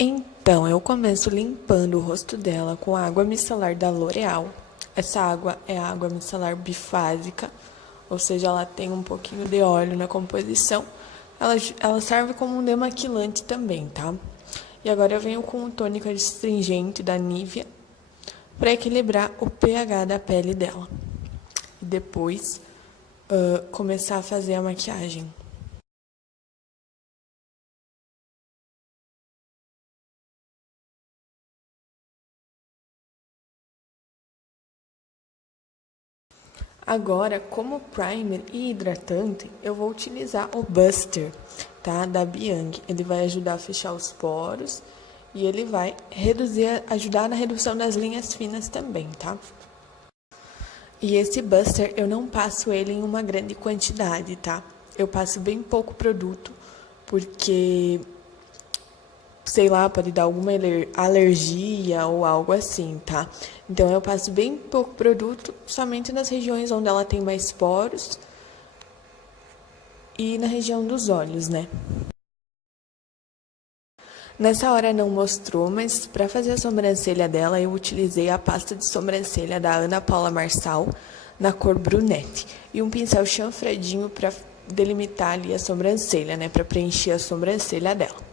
Então, eu começo limpando o rosto dela com água micelar da L'Oréal. Essa água é água micelar bifásica, ou seja, ela tem um pouquinho de óleo na composição. Ela serve como um demaquilante também, tá? E agora eu venho com o tônico astringente da Nivea para equilibrar o pH da pele dela. E depois, começar a fazer a maquiagem. Agora, como primer e hidratante, eu vou utilizar o Buster, tá? Da Bianchi. Ele vai ajudar a fechar os poros e ele vai ajudar na redução das linhas finas também, tá? E esse Buster, eu não passo ele em uma grande quantidade, tá? Eu passo bem pouco produto, porque sei lá, pode dar alguma alergia ou algo assim, tá? Então eu passo bem pouco produto, somente nas regiões onde ela tem mais poros e na região dos olhos, né? Nessa hora não mostrou, mas para fazer a sobrancelha dela eu utilizei a pasta de sobrancelha da Ana Paula Marçal na cor brunette e um pincel chanfradinho para delimitar ali a sobrancelha, né, para preencher a sobrancelha dela.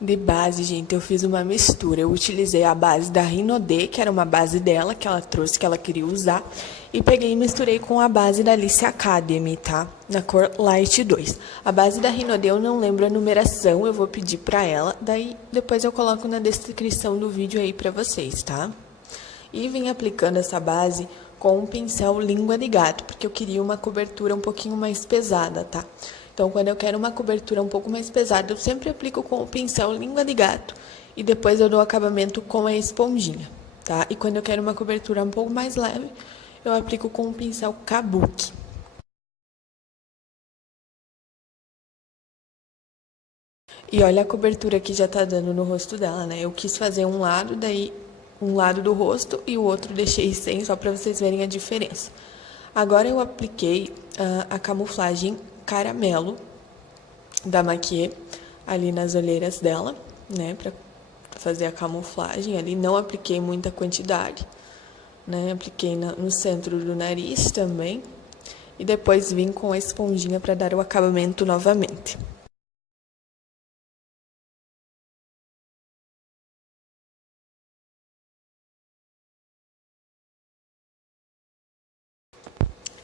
De base, gente, eu fiz uma mistura. Eu utilizei a base da Rinodê, que era uma base dela, que ela trouxe, que ela queria usar. E peguei e misturei com a base da Alice Academy, tá? Na cor Light 2. A base da Rinodê eu não lembro a numeração, eu vou pedir pra ela. Daí, depois eu coloco na descrição do vídeo aí pra vocês, tá? E vim aplicando essa base com um pincel língua de gato, porque eu queria uma cobertura um pouquinho mais pesada, tá? Então, quando eu quero uma cobertura um pouco mais pesada, eu sempre aplico com o pincel língua de gato e depois eu dou acabamento com a esponjinha, tá? E quando eu quero uma cobertura um pouco mais leve, eu aplico com o pincel Kabuki. E olha a cobertura que já tá dando no rosto dela, né? Eu quis fazer um lado, daí um lado do rosto e o outro deixei sem, só pra vocês verem a diferença. Agora eu apliquei a camuflagem caramelo da Maquiê ali nas olheiras dela, né? Pra fazer a camuflagem ali. Não apliquei muita quantidade, né? Apliquei no centro do nariz também. E depois vim com a esponjinha pra dar o acabamento novamente.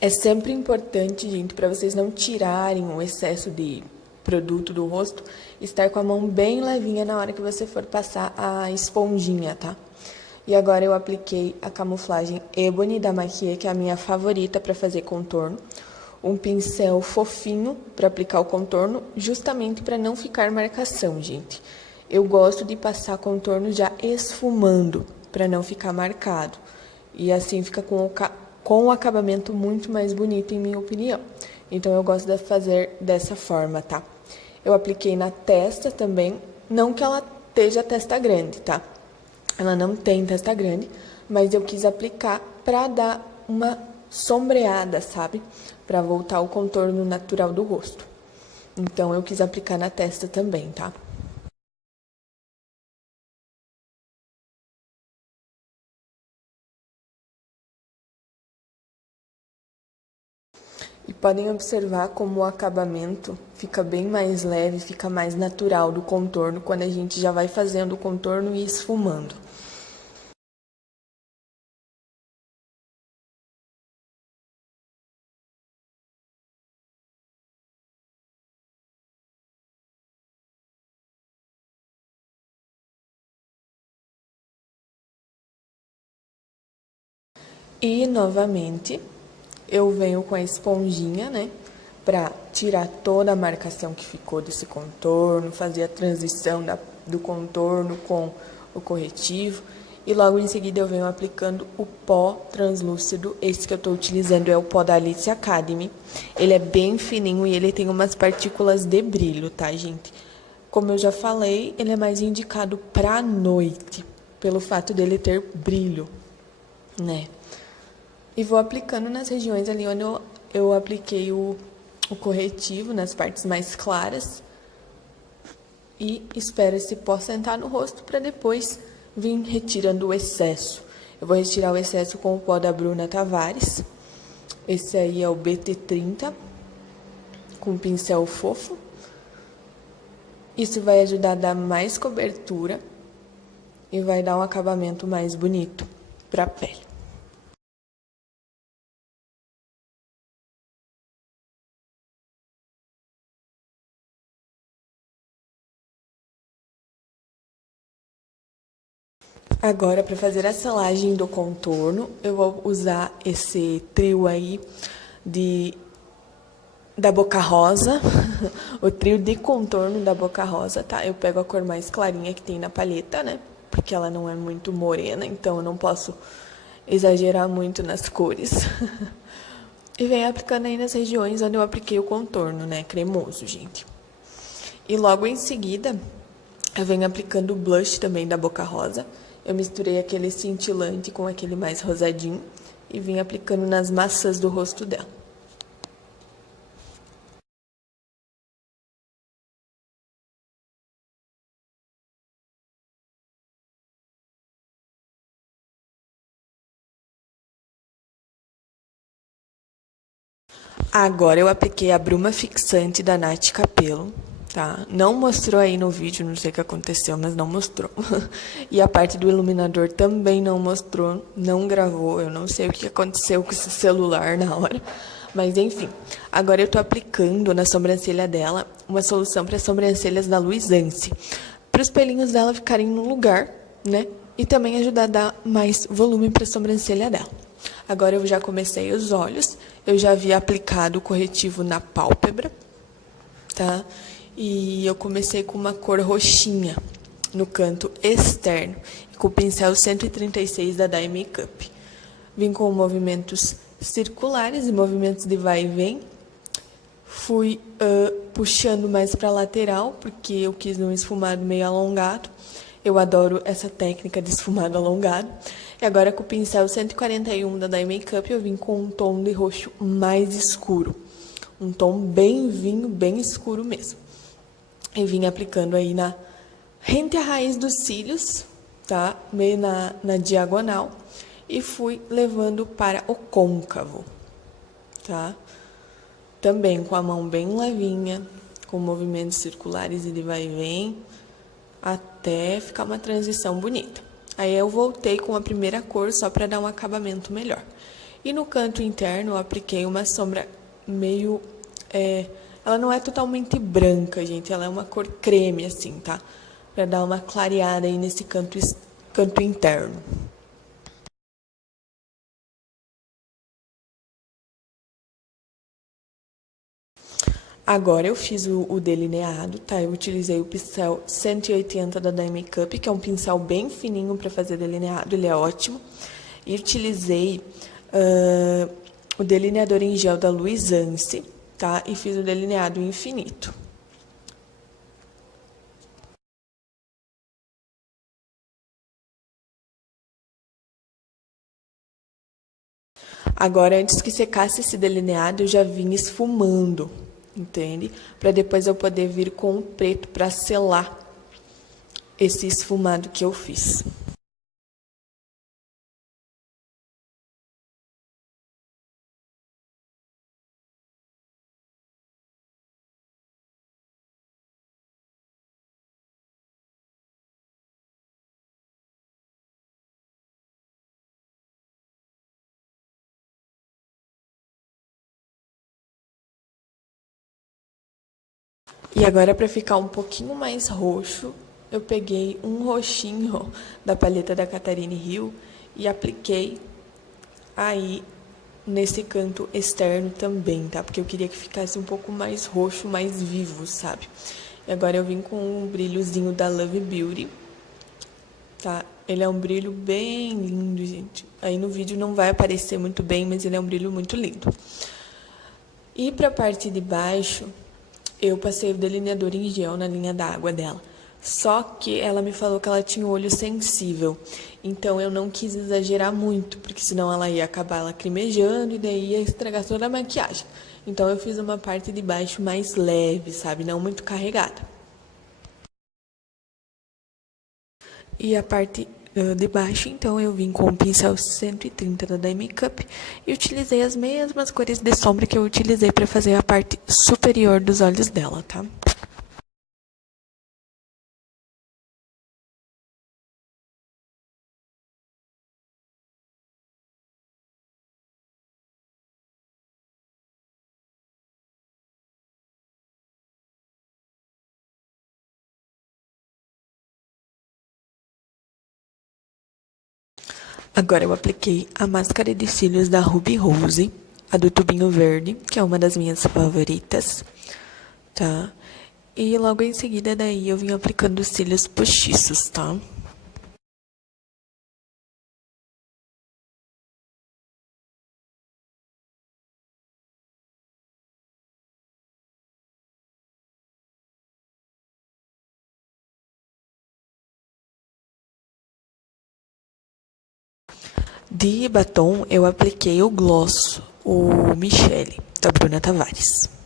É sempre importante, gente, para vocês não tirarem o excesso de produto do rosto, estar com a mão bem levinha na hora que você for passar a esponjinha, tá? E agora eu apliquei a camuflagem Ebony da Maquia, que é a minha favorita para fazer contorno. Um pincel fofinho para aplicar o contorno, justamente para não ficar marcação, gente. Eu gosto de passar contorno já esfumando, para não ficar marcado. E assim fica com o acabamento muito mais bonito, em minha opinião. Então, eu gosto de fazer dessa forma, tá? Eu apliquei na testa também, não que ela esteja testa grande, tá? Ela não tem testa grande, mas eu quis aplicar pra dar uma sombreada, sabe? Pra voltar o contorno natural do rosto. Então, eu quis aplicar na testa também, tá? E podem observar como o acabamento fica bem mais leve, fica mais natural do contorno quando a gente já vai fazendo o contorno e esfumando. E, novamente, eu venho com a esponjinha, né? Pra tirar toda a marcação que ficou desse contorno, fazer a transição do contorno com o corretivo. E logo em seguida eu venho aplicando o pó translúcido. Esse que eu tô utilizando é o pó da Alice Academy. Ele é bem fininho e ele tem umas partículas de brilho, tá, gente? Como eu já falei, ele é mais indicado pra noite, pelo fato dele ter brilho, né? E vou aplicando nas regiões ali onde eu apliquei o corretivo, nas partes mais claras. E espero esse pó sentar no rosto para depois vir retirando o excesso. Eu vou retirar o excesso com o pó da Bruna Tavares. Esse aí é o BT30, com pincel fofo. Isso vai ajudar a dar mais cobertura e vai dar um acabamento mais bonito para a pele. Agora, para fazer a selagem do contorno, eu vou usar esse trio aí da Boca Rosa, o trio de contorno da Boca Rosa, tá? Eu pego a cor mais clarinha que tem na paleta, né? Porque ela não é muito morena, então eu não posso exagerar muito nas cores. E venho aplicando aí nas regiões onde eu apliquei o contorno, né? Cremoso, gente. E logo em seguida, eu venho aplicando o blush também da Boca Rosa. Eu misturei aquele cintilante com aquele mais rosadinho e vim aplicando nas maçãs do rosto dela. Agora eu apliquei a bruma fixante da Nath Capello, tá? Não mostrou aí no vídeo, não sei o que aconteceu, mas não mostrou. E a parte do iluminador também não mostrou, não gravou. Eu não sei o que aconteceu com esse celular na hora. Mas enfim, agora eu tô aplicando na sobrancelha dela uma solução para sobrancelhas da Luisance, para os pelinhos dela ficarem no lugar, né? E também ajudar a dar mais volume para a sobrancelha dela. Agora eu já comecei os olhos, eu já havia aplicado o corretivo na pálpebra, tá? E eu comecei com uma cor roxinha no canto externo, com o pincel 136 da Dye Makeup. Vim com movimentos circulares e movimentos de vai e vem. Fui puxando mais para a lateral, porque eu quis um esfumado meio alongado. Eu adoro essa técnica de esfumado alongado. E agora com o pincel 141 da Dye Makeup eu vim com um tom de roxo mais escuro. Um tom bem vinho, bem escuro mesmo. E vim aplicando aí rente à raiz dos cílios, tá? Meio na diagonal. E fui levando para o côncavo, tá? Também com a mão bem levinha, com movimentos circulares e de vai e vem, até ficar uma transição bonita. Aí eu voltei com a primeira cor só para dar um acabamento melhor. E no canto interno eu apliquei uma sombra meio... ela não é totalmente branca, gente, ela é uma cor creme, assim, tá? Para dar uma clareada aí nesse canto interno. Agora eu fiz o delineado, tá? Eu utilizei o pincel 180 da Dye Makeup, que é um pincel bem fininho para fazer delineado, ele é ótimo. E utilizei o delineador em gel da Luisance, tá? E fiz o delineado infinito. Agora, antes que secasse esse delineado, eu já vim esfumando, entende? Para depois eu poder vir com o preto para selar esse esfumado que eu fiz. E agora, para ficar um pouquinho mais roxo, eu peguei um roxinho da paleta da Catarine Hill e apliquei aí nesse canto externo também, tá? Porque eu queria que ficasse um pouco mais roxo, mais vivo, sabe? E agora eu vim com um brilhozinho da Love Beauty, tá? Ele é um brilho bem lindo, gente. Aí no vídeo não vai aparecer muito bem, mas ele é um brilho muito lindo. E pra parte de baixo, eu passei o delineador em gel na linha d'água dela. Só que ela me falou que ela tinha o olho sensível. Então eu não quis exagerar muito, porque senão ela ia acabar lacrimejando e daí ia estragar toda a maquiagem. Então eu fiz uma parte de baixo mais leve, sabe? Não muito carregada. E a parte de baixo, então, eu vim com o pincel 130 da Dye Makeup e utilizei as mesmas cores de sombra que eu utilizei para fazer a parte superior dos olhos dela, tá? Agora eu apliquei a máscara de cílios da Ruby Rose, a do tubinho verde, que é uma das minhas favoritas, tá? E logo em seguida daí eu vim aplicando os cílios postiços, tá? De batom eu apliquei o gloss, o Michelle, da Bruna Tavares.